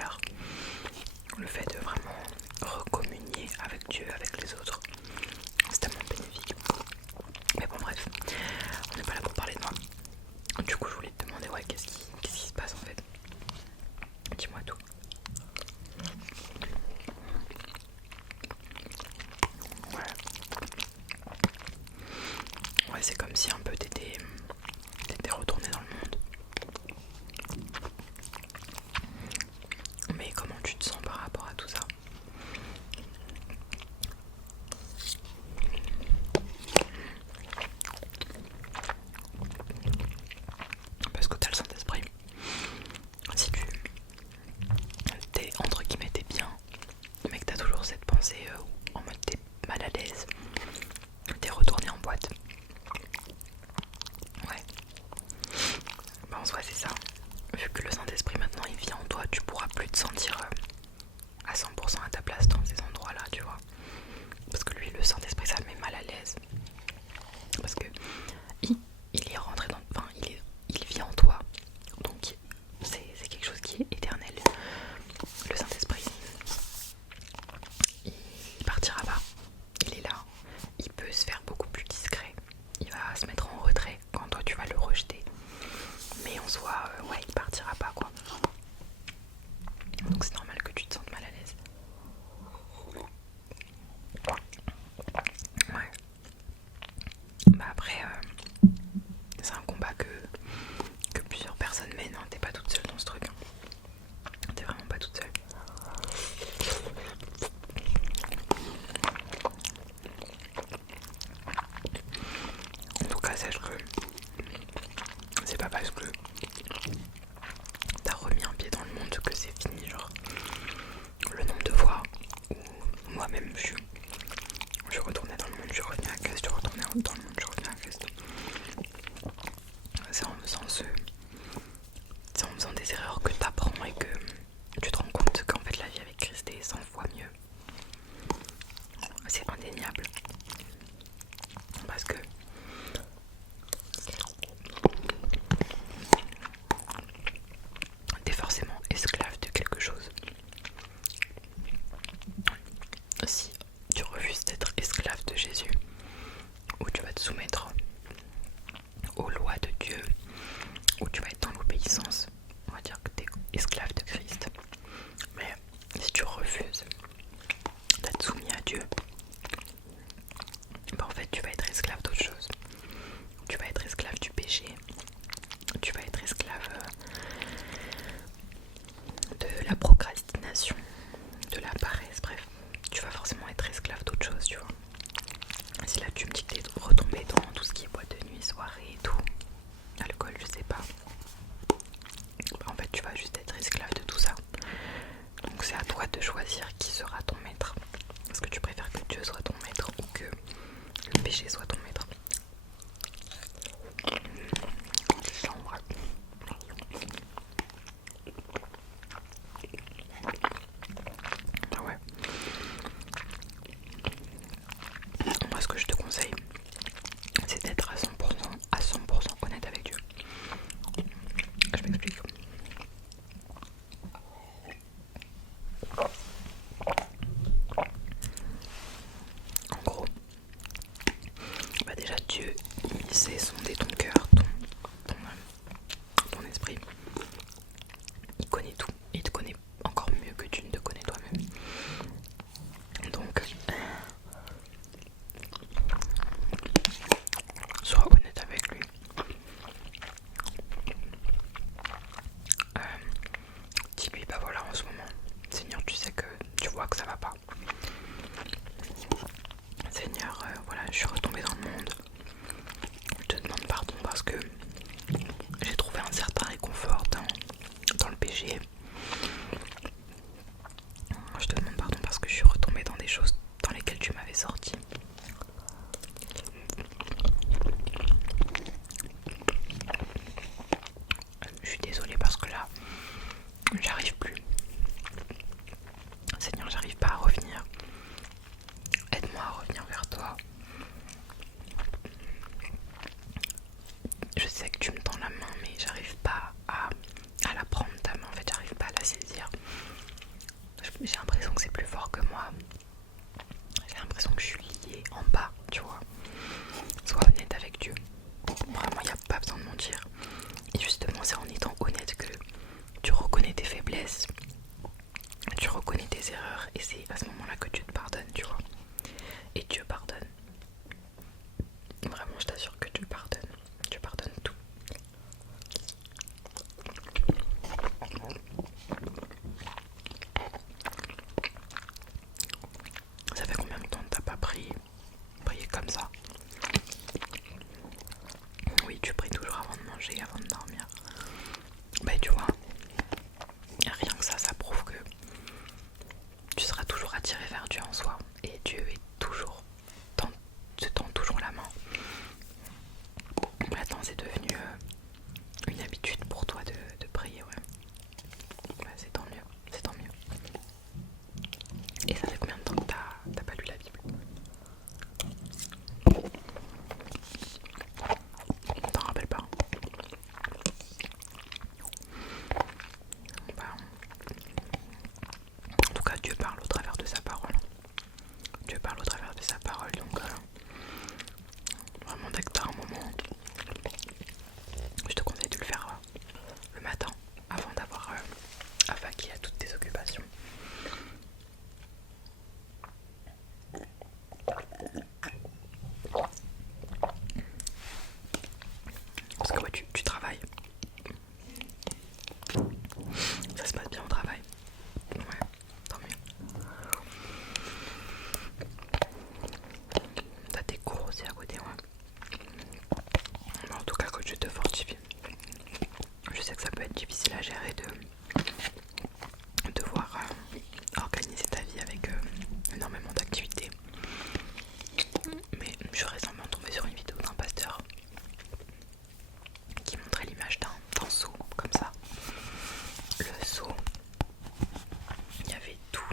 heures. Le fait de vraiment recommunier avec Dieu, avec les autres, c'est tellement bénéfique. Mais bon bref, on n'est pas là pour parler de moi. Du coup je voulais te demander qu'est-ce qui se passe en fait. Dis-moi tout. Ouais, c'est comme si un peu t'étais retourné dans le monde. Mais comment tu te sens par rapport à tout ça? Parce que t'as le Saint-Esprit. Si tu t'es entre guillemets t'es bien, mais que t'as toujours cette pensée en mode t'es mal à l'aise, t'es retourné en boîte. Ouais. Bah en soi c'est ça. Vu que le Saint-Esprit maintenant il vit en toi, tu pourras plus te sentir à 100% à ta place dans ces endroits-là, tu vois. Parce que lui, le Saint-Esprit, ça le met mal à l'aise. Parce que il est rentré dans... Enfin, il vit en toi. Donc c'est quelque chose qui est éternel. Le Saint-Esprit, il partira pas. Il est là. Il peut se faire beaucoup plus discret. Il va se mettre en retrait quand toi tu vas le rejeter. Mais en soi, il partira pas quoi. Donc c'est normal que tu te sentes mal à l'aise. Ouais. Bah après, c'est un combat que plusieurs personnes mènent. Hein. T'es pas toute seule dans ce truc. Hein. T'es vraiment pas toute seule. En tout cas, sache que c'est pas parce que t'as remis un pied dans le monde que c'est fini. Genre, le nombre de fois où moi-même je suis retournée dans le monde, je suis revenue à Castres, je suis retournée dans le monde, je suis revenue à Castres. C'est en faisant des erreurs que t'apprends et que tu te rends compte qu'en fait la vie avec Christ est 100 fois mieux. C'est indéniable. Parce que t'es forcément esclave de quelque chose. Si tu refuses d'être esclave de Jésus, ou tu vas te soumettre aux lois de Dieu, ou tu vas être dans l'obéissance, on va dire que tu es esclave de Christ. Mais si tu refuses d'être soumis à Dieu, en fait tu vas être esclave d'autre chose. Tu vas être esclave du péché, tu vas être esclave de la procrastination, de la paresse, bref. Tu vas forcément être esclave d'autre chose, tu vois. Si là tu me dis que t'es retombé dans tout ce qui est boîte de nuit, soirée et tout, alcool, je sais pas, en fait tu vas juste être esclave de tout ça. Donc c'est à toi de choisir qui sera ton maître. Est-ce que tu préfères que Dieu soit ton maître ou que le péché soit ton maître? C'est ça en vrai. Ah ouais. Moi ce que je te conseille, c'est d'être à 100% honnête avec Dieu. Je m'explique. En gros, bah déjà Dieu, il sait sonder ton cœur, ton esprit. Il connaît tout. Il te connaît encore mieux que tu ne te connais toi-même. Donc, sois honnête avec lui. Dis-lui, bah voilà, en ce moment, Seigneur, tu sais que tu vois que ça va pas. Seigneur, voilà, je suis retombée dans le monde. Je te demande pardon parce que j'ai trouvé un certain réconfort dans le péché. Je te demande pardon parce que je suis retombée dans des choses dans lesquelles tu m'avais sorti. Je suis désolée parce que là, j'arrive plus. Seigneur, j'arrive pas à revenir. Aide-moi à revenir vers toi. Je sais que tu me tends la main, mais j'arrive pas à la prendre ta main. En fait, j'arrive pas à la saisir. j'ai l'impression que c'est plus fort que moi. J'ai l'impression que je suis liée en bas, tu vois. Sois honnête avec Dieu. Vraiment, il n'y a pas besoin de mentir. Et justement, c'est en étant honnête que tu reconnais tes faiblesses, tu reconnais tes erreurs, et c'est à ce moment-là que Dieu te pardonne, tu vois. Et Dieu pardonne. Vraiment, je t'assure que Dieu pardonne. Dieu pardonne tout. Ça fait combien de temps que t'as pas prié comme ça? Oui, tu pries toujours avant de manger, avant de dormir. Bah tu vois, rien que ça prouve que tu seras toujours attiré vers Dieu en soi. Et Dieu est toujours, te tend toujours la main. Maintenant c'est devenu une habitude pour toi de prier, ouais. Bah, c'est tant mieux, c'est tant mieux. Et ça fait combien de temps que t'as pas lu la Bible? T'en rappelles pas? Bah, en tout cas Dieu parle au travers de sa parole. Dieu parle au travers de sa parole, donc vraiment dès que t'as un moment, je te conseille de le faire le matin avant d'avoir à vaquer à toutes tes occupations. Parce que ouais, tu travailles. Ça se passe bien au travail. Ouais, tant mieux. T'as tes cours aussi à côté, ouais. Mais en tout cas, que Dieu te fortifie. Je sais que ça peut être difficile à gérer de devoir organiser ta vie avec énormément d'activités. Mais je suis récemment tombée sur une vidéo d'un pasteur qui montrait l'image d'un seau comme ça. Le seau, il y avait tous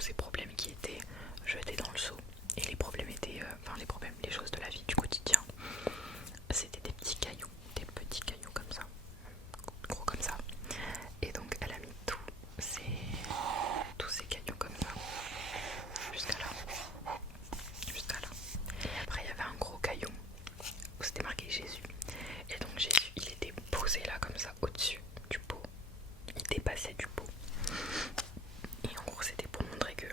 ces problèmes qui étaient jetés dans le seau. Et les problèmes étaient, les choses de la vie du quotidien, c'était des petits cailloux comme ça, gros comme ça. Et donc elle a mis tous ces cailloux comme ça, jusqu'à là. Et après il y avait un gros caillou où c'était marqué Jésus. Et donc Jésus, il était posé là comme ça, au-dessus du pot. Il dépassait du pot. Et en gros c'était pour montrer que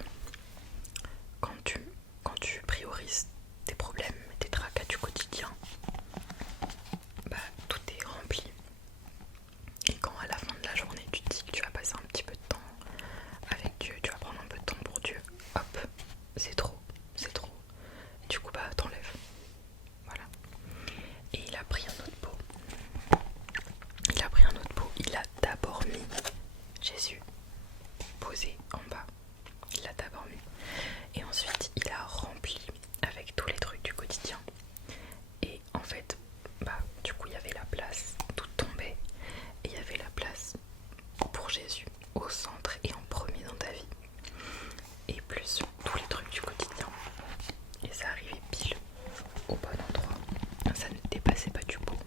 quand tu priorises tes problèmes, tes tracas du quotidien, bah tout est rempli. Et quand à la fin de la journée tu te dis que tu vas passer un petit peu de temps avec Dieu, tu vas prendre un peu de temps pour Dieu, hop, c'est trop. Et du coup bah t'enlèves. Voilà. Et il a pris un autre pot. Il a d'abord mis Jésus posé en bas. Il l'a d'abord mis. Et ensuite il a rempli avec tous les trucs du quotidien. Et en fait, bah du coup il y avait la place, tout tombait. Et il y avait la place pour Jésus au centre et en premier dans ta vie. Et plus tous les trucs du quotidien. Et ça arrivait pile au bon endroit. Ça ne dépassait pas du pot.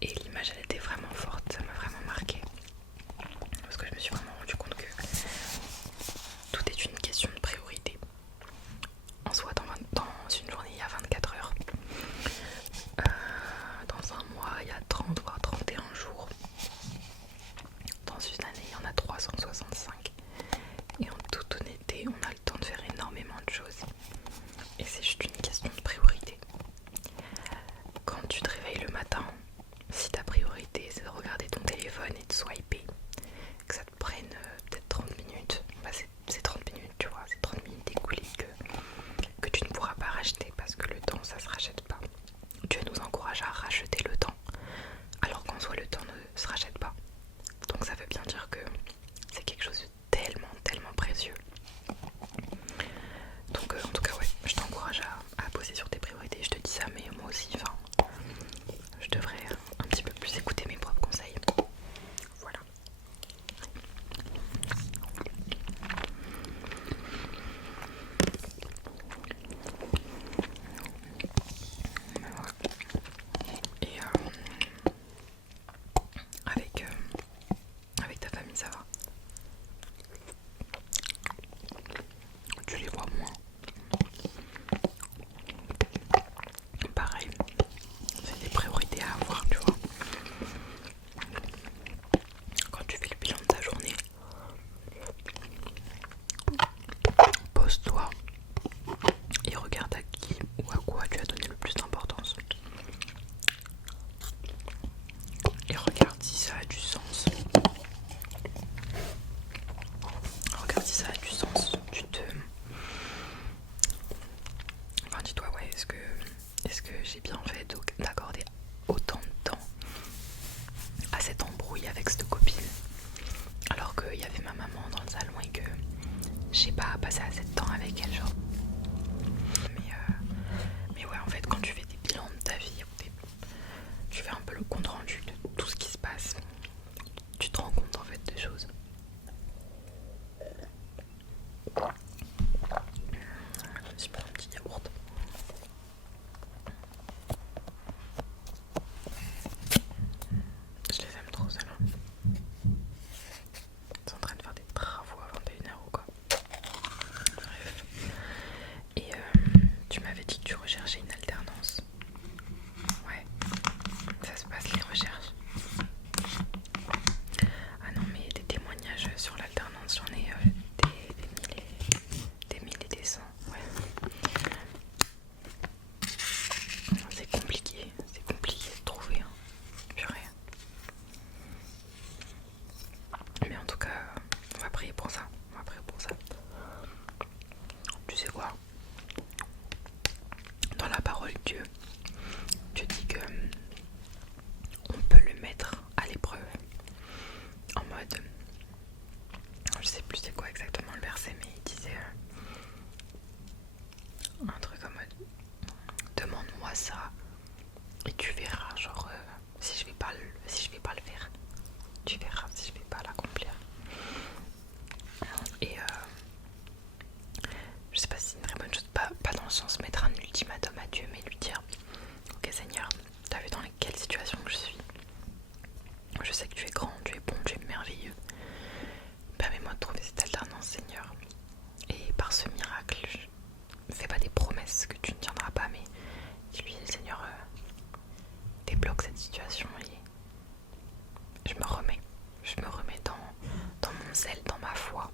Et l'image elle était vraiment forte, ça m'a vraiment marqué. Parce que je me suis vraiment rendu compte que tout est une question de priorité. En soi, dans une journée il y a 24 heures. Dans un mois il y a 30 voire 31 jours. Dans une année il y en a 365. Et en toute honnêteté, on a le temps de faire énormément de choses. Et c'est juste une question de priorité. Quand tu te réveilles le matin, si ta priorité c'est de regarder ton téléphone et de swiper, que ça te prenne j'ai pas passé assez de temps avec elle, genre. Mais ouais, en fait, quand tu fais des bilans de ta vie, tu fais un peu le compte rendu de tout ce qui se passe, tu te rends compte en fait des choses. Je me suis pris un petit yaourt. Je les aime trop, celles-là. Ils sont en train de faire des travaux à 21h ou quoi. Bref. Et tu m'avais dit que tu recherchais une alternance. Ouais. Ça se passe les recherches. Ah non, mais des témoignages sur l'alternance, j'en ai des mille et des cents. Ouais. C'est compliqué de trouver. Hein. Purée. Mais en tout cas, on va prier pour ça. Tu sais quoi? Dans la parole de Dieu, tu dis que on peut le mettre à l'épreuve. En mode, je sais plus c'est quoi exactement le verset, mais il disait un truc en mode, demande-moi ça et tu verras, genre si je vais pas le faire, tu verras si je vais pas l'accomplir. Et je sais pas si c'est une très bonne chose, pas dans le sens mettre un ultimatum à Dieu, mais lui dire, ok Seigneur, t'as vu dans quelle situation je suis, je sais que tu es grand, tu es bon, tu es merveilleux, permets-moi de trouver cette alternance Seigneur, et par ce miracle, fais pas des promesses que tu ne tiendras pas, mais dis-lui Seigneur, débloque cette situation et je me remets dans mon zèle, dans ma foi.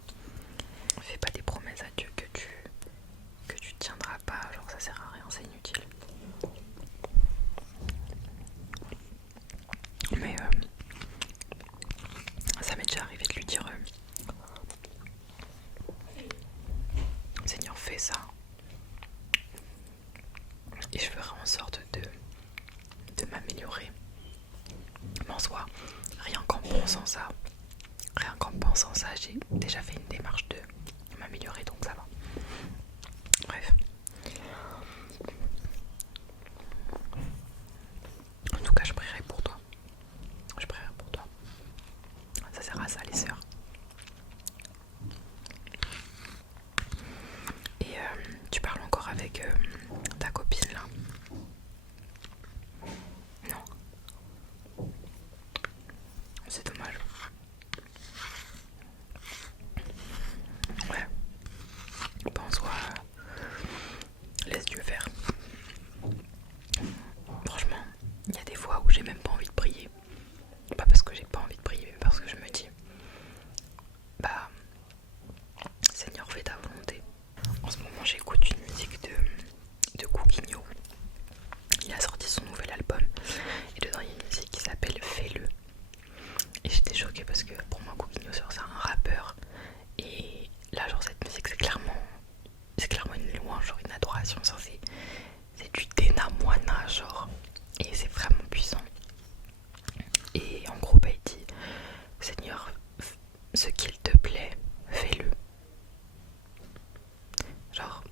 Fais pas des promesses à Dieu que tu tiendras pas, genre ça sert à rien, c'est inutile. Mais ça m'est déjà arrivé de lui dire Seigneur fais ça et je ferai en sorte de m'améliorer. Mais en soi, rien qu'en pensant ça, j'ai déjà fait une démarche de m'améliorer, donc ça va. Bref. En tout cas, je prierai pour toi. Ça sert à ça, les sœurs. Et tu parles encore avec ta copine là? Non. C'est dommage. Ouais. En soi, laisse Dieu faire. Franchement, il y a des fois où j'ai même pas envie de prier. Pas parce que j'ai pas envie de prier, mais parce que je me dis, bah, Seigneur, fais ta volonté. En ce moment, j'écoute une musique de Couguignot. Il a sorti son nouvel album et dedans il y a une musique qui s'appelle Fais-le. Et j'étais choquée parce que pour moi Couguignot c'est un rappeur et là genre cette musique c'est clairement une louange, genre une adoration, c'est du dénamoina genre, et c'est vraiment puissant. Et en gros bah il dit Seigneur, ce qu'il te plaît, fais-le. Genre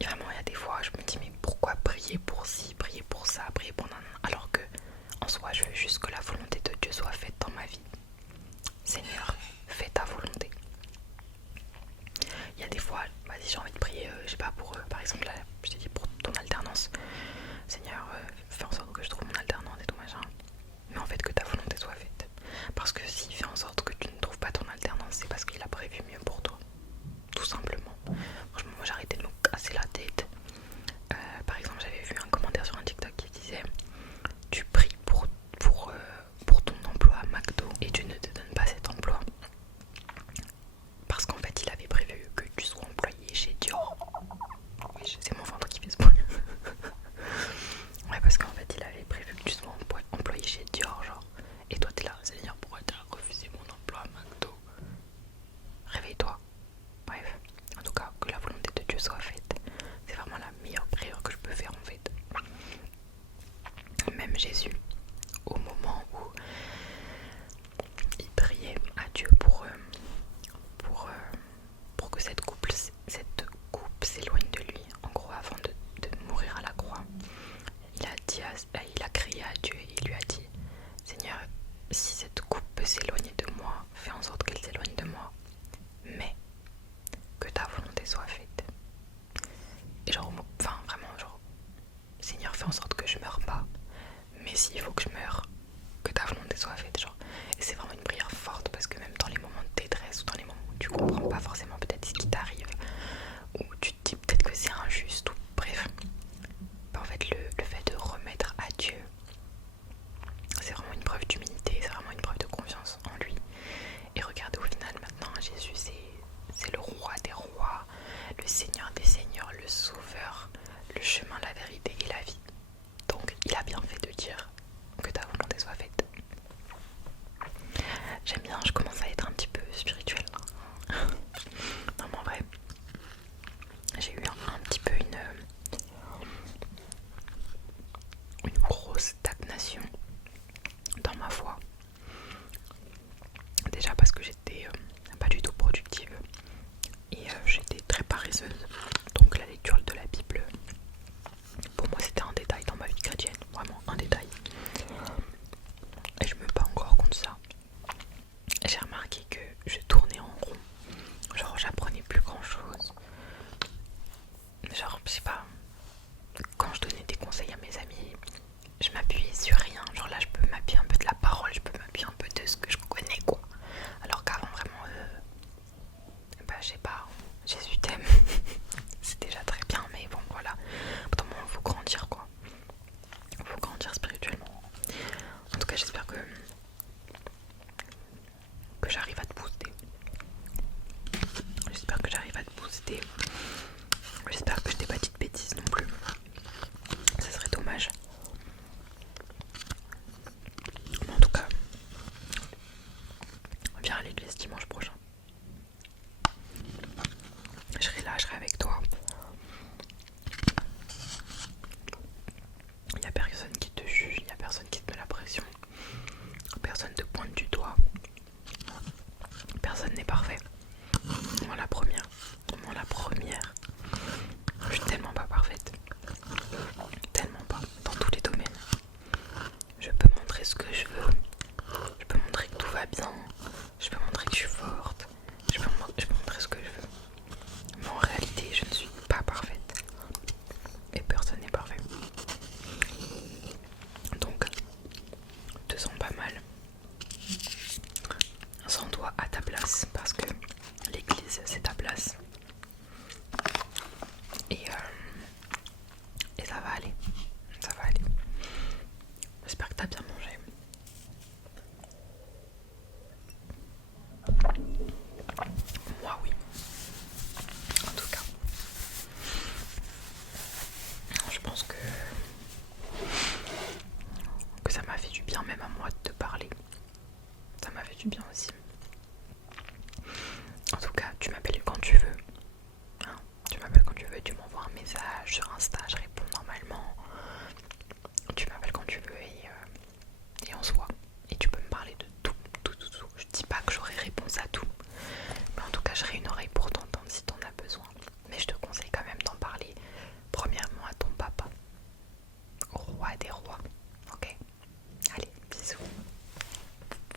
vraiment il y a des fois je me dis mais pourquoi prier pour ci, prier pour ça, prier pour nan, alors que en soi je veux juste que la volonté de Dieu soit faite dans ma vie. Seigneur, fais ta volonté. Il y a des fois, vas-y j'ai envie de prier, je sais pas pour par exemple là, je t'ai dit pour ton alternance. Seigneur, fais en sorte que je trouve mon alternance et tout machin. Mais en fait que ta volonté soit faite. Parce que s'il fait en sorte que tu ne trouves pas ton alternance, c'est parce qu'il a prévu mieux pour toi. Tout simplement. Franchement moi j'ai arrêté de me casser la tête. Par exemple j'avais vu un commentaire sur un TikTok qui disait tu pries pour ton emploi à McDo et tu ne te donnes pas cet emploi. forcément peut-être ce qui t'arrive, ou tu te dis peut-être que c'est injuste, ou bref. En fait, le fait de remettre à Dieu, c'est vraiment une preuve d'humilité, c'est vraiment une preuve de confiance en lui. Et regardez, au final, maintenant, Jésus, c'est le roi des rois, le Seigneur des seigneurs, le sauveur, le chemin, la vérité et la vie. Donc, il a bien fait de dire que ta volonté soit faite. J'aime bien, je commence à être un petit peu spirituelle. Non, mais en vrai, j'ai eu un petit peu une grosse stagnation dans ma foi. Déjà parce que j'étais pas du tout productive et j'étais très paresseuse. Donc la lecture de la Bible, pour moi c'était un détail dans ma vie chrétienne, vraiment un détail. Et je me bats encore contre ça. J'ai remarqué que je tournais en rond. Genre j'apprenais plus grand chose. Genre je sais pas, quand je donnais des conseils à mes amis, je m'appuyais sur rien. Genre là je peux m'appuyer un peu de la parole, je peux m'appuyer un peu de ce que je connais quoi. Alors qu'avant vraiment, bah je sais pas, Jésus t'aime. C'est déjà très bien, mais bon voilà. Au moment il faut grandir quoi. Il faut grandir spirituellement. En tout cas j'espère que j'arrive à te booster. J'espère que j'arrive à te booster. J'espère que je t'ai pas dit de bêtises non plus. Ça serait dommage. Mais en tout cas, viens à l'église dimanche prochain. Je serai là, je serai avec toi. Il n'y a personne qui te juge, il n'y a personne qui te met la pression. Personne te pointe du doigt. Personne n'est parfait. Moi la première. Moi la première. Je suis tellement pas parfaite. Tellement pas. Dans tous les domaines. Je peux montrer ce que je veux. Je peux montrer que tout va bien. Je peux montrer que je suis forte. Je peux montrer ce que je veux. Mais en réalité, je ne suis pas parfaite. Et personne n'est parfait. Donc, te sens pas mal. Sens-toi à ta place parce que l'église c'est ta place. Et ça va aller. Ça va aller. J'espère que t'as bien mangé. Moi oui. En tout cas. Je pense que ça m'a fait du bien même à moi de te parler. Ça m'a fait du bien aussi. En tout cas, tu m'appelles quand tu veux. Hein, tu m'appelles quand tu veux, tu m'envoies un message sur Insta, je